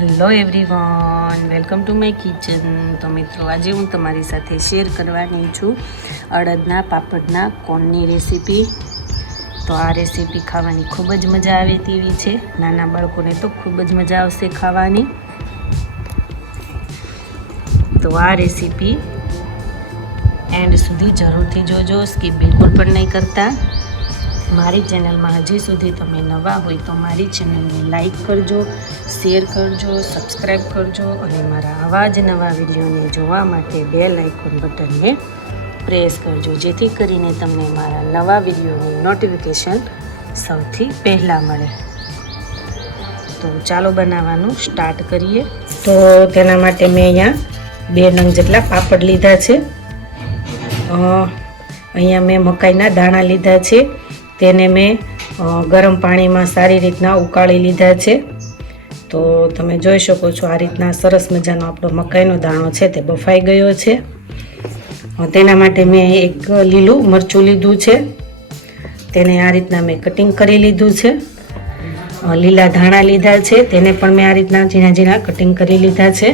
Hello everyone, welcome to my kitchen. તો મિત્રો, આજે હું તમારી સાથે શેર કરવાની છું અડદના પાપડના કોર્નની રેસીપી। તો આ રેસીપી ખાવાની ખૂબ જ મજા આવે તેવી છે। નાના બાળકોને તો ખૂબ જ મજા આવશે ખાવાની। તો આ રેસીપી એન્ડ સુધી જરૂરથી જોજો, સ્કીપ બિલકુલ પણ નહીં કરતા। મારી ચેનલમાં હજી સુધી તમે નવા હોય તો મારી ચેનલને લાઈક કરજો, શેર કરજો, સબસ્ક્રાઈબ કરજો અને મારા આવા જ નવા વિડીયોને જોવા માટે બેલ આઇકોન બટનને પ્રેસ કરજો, જેથી કરીને તમને મારા નવા વિડીયોની નોટિફિકેશન સૌથી પહેલાં મળે। તો ચાલો બનાવવાનું સ્ટાર્ટ કરીએ। તો તેના માટે મેં અહીંયા 2 નંગ જેટલા પાપડ લીધા છે। અહીંયા મેં મકાઈના દાણા લીધા છે, તેને મેં ગરમ પાણીમાં સારી રીતના ઉકાળી લીધા છે। તો તમે જોઈ શકો છો, આ રીતના સરસ મજાનો આપણો મકાઈનો દાણો છે તે બફાઈ ગયો છે। તેના માટે મેં એક લીલું મરચું લીધું છે, તેને આ રીતના મેં કટિંગ કરી લીધું છે। લીલા ધાણા લીધા છે, તેને પણ મેં આ રીતના ઝીણા ઝીણા કટિંગ કરી લીધા છે।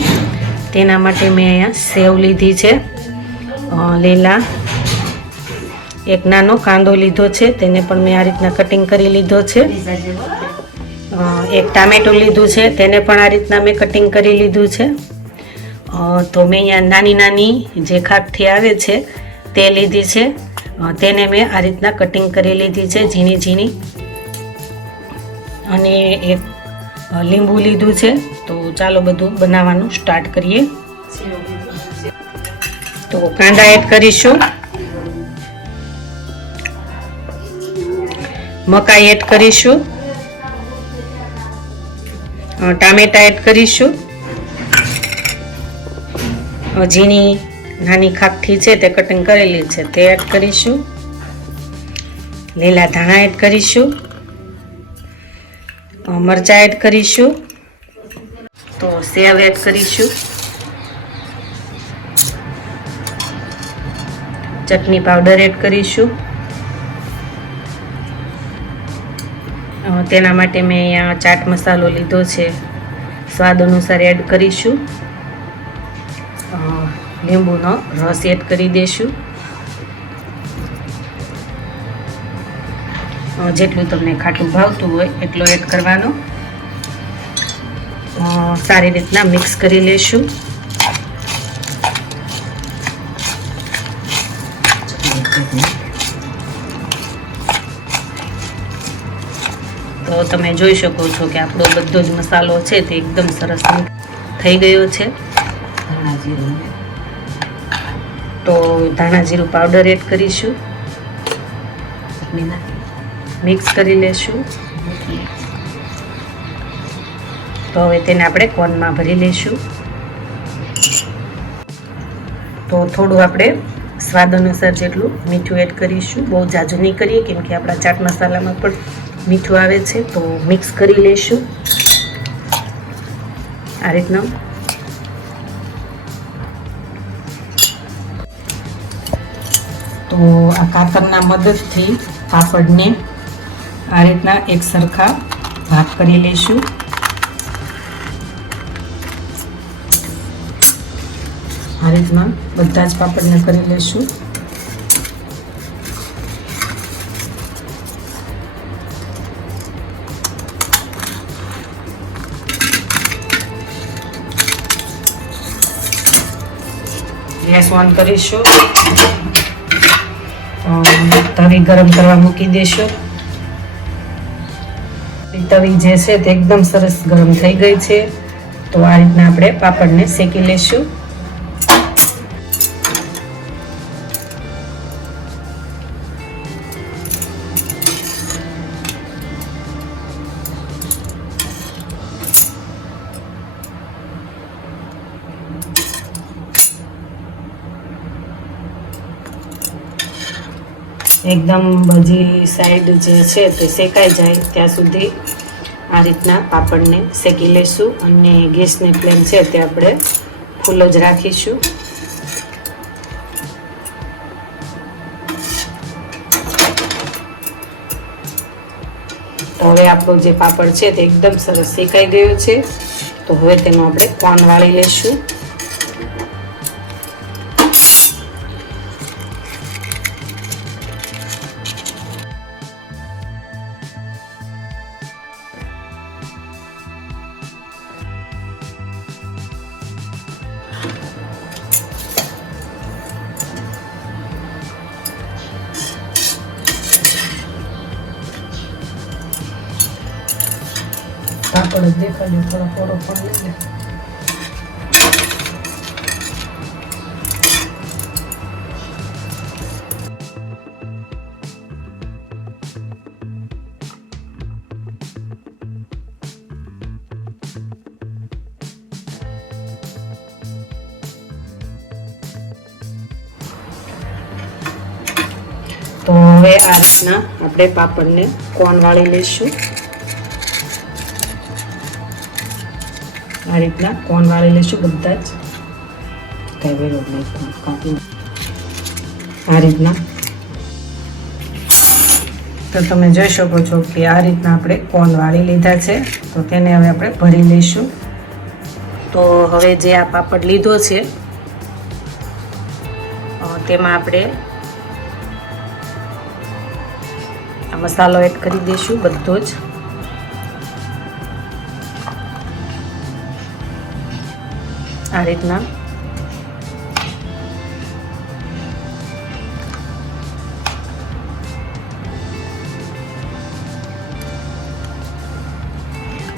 તેના માટે મેં અહીંયા સેવ લીધી છે લીલા। એક નાનો કાંદો લીધો છે, તેને પણ મેં આ રીતના કટિંગ કરી લીધો છે। એક ટામેટું લીધું છે, તેને પણ આ રીતના મેં કટિંગ કરી લીધું છે। તો મેં અહીંયા નાની નાની જે ખાખઠી આવે છે તે લીધી છે, તેને મેં આ રીતના કટિંગ કરી લીધી છે ઝીણી ઝીણી। અને એક લીંબુ લીધું છે। તો ચાલો બધું બનાવવાનું સ્ટાર્ટ કરીએ। તો કાંદા એડ કરીશું, મકાઈ એડ કરીશું, ટામેટા એડ કરીશું, ઝીણી નાની ખાખઠી છે તે કટિંગ કરેલી છે તે એડ કરીશું, લીલા ધાણા એડ કરીશું, મરચાં એડ કરીશું, તો સેવ એડ કરીશું, ચટણી પાવડર એડ કરીશું। તેના માટે મેં અહીંયા ચાટ મસાલો લીધો છે, સ્વાદ અનુસાર એડ કરીશું। લીંબુનો રસ એડ કરી દઈશું, જેટલું તમને ખાટું ભાવતું હોય એટલો એડ કરવાનો। સારી રીતના મિક્સ કરી લેશું। તો તમે જોઈ શકો છો કે આપણો બધો જ મસાલો છે તે એકદમ સરસ થઈ ગયો છે। તો ધાણા જીરું પાવડર એડ કરીશું, મિક્સ કરી લેશું। તો હવે તેને આપણે કોર્નમાં ભરી લઈશું। તો થોડું આપણે સ્વાદ અનુસાર જેટલું મીઠું એડ કરીશું, બહુ ઝાઝું નહીં કરીએ કેમ કે આપણા ચાટ મસાલામાં પણ મીઠું આવે છે। તો મિક્સ કરી લઈશું આ રીતના। તો આ કાતરના મદદથી પાપડને આ રીતના એક સરખા ભાગ કરી લઈશું। આ રીતના બધા જ પાપડને કરી લઈશું। ગેસ ઓન કરીશું, તવી ગરમ કરવા મૂકી દઈશું। તવી જે છે તે એકદમ સરસ ગરમ થઈ ગઈ છે। તો આ રીતના આપણે પાપડને શેકી લઈશું। એકદમ બધી સાઈડ જે છે તે શેકાઈ જાય ત્યાં સુધી આ રીતના પાપડને શેકી લઈશું। અને ગેસની ફ્લેમ છે તે આપણે ફૂલ જ રાખીશું। તો હવે આપણો જે પાપડ છે તે એકદમ સરસ શેકાઈ ગયો છે। તો હવે તેનો આપણે કોન વાળી લઈશું. પાપડ દેખાડ્યું થોડો થોડો પણ લઈ લે. તો હવે આ રીતના આપણે પાપડને કોન વાળી લઈશું. આ રીતના કોન વાળી લઈશું બધા જ. કઈ વેરો નહીં આ રીતના. તો તમે જોઈ શકો છો કે આ રીતના આપણે કોન વાળી લીધા છે. તો તેને હવે આપણે ભરી લઈશું. તો હવે જે આ પાપડ લીધો છે તેમાં આપણે આ મસાલો એડ કરી દઈશું બધો જ. આ રીતના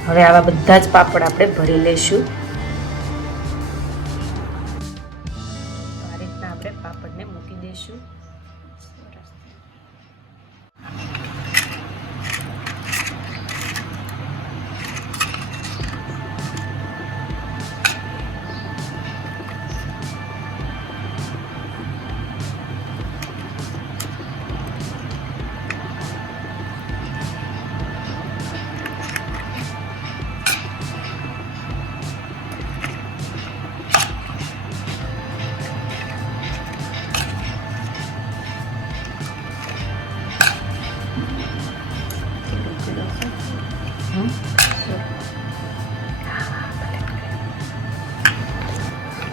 હવે આવા બધા જ પાપડ આપણે ભરી લઈશું. આ રીતના આપણે પાપડને મૂકી દઈશું.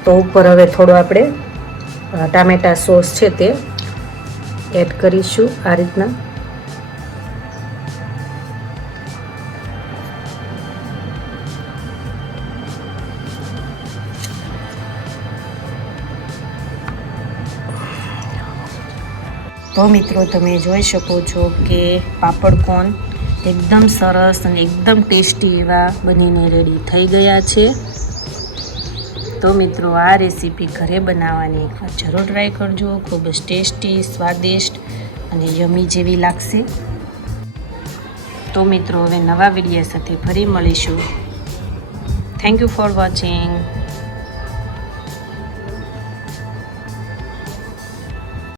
તો ઉપર હવે થોડો આપણે ટામેટા સોસ છે તે એડ કરીશું આ રીતના. તો મિત્રો તમે જોઈ શકો છો કે પાપડ કોન એકદમ સરસ અને એકદમ ટેસ્ટી એવા બનીને રેડી થઈ ગયા છે. તો મિત્રો આ રેસીપી ઘરે બનાવવાની એકવાર જરૂર ટ્રાય કરજો. ખૂબ જ ટેસ્ટી, સ્વાદિષ્ટ અને યમી જેવી લાગશે. તો મિત્રો હવે નવા વિડીયો સાથે ફરી મળીશું. Thank you for watching.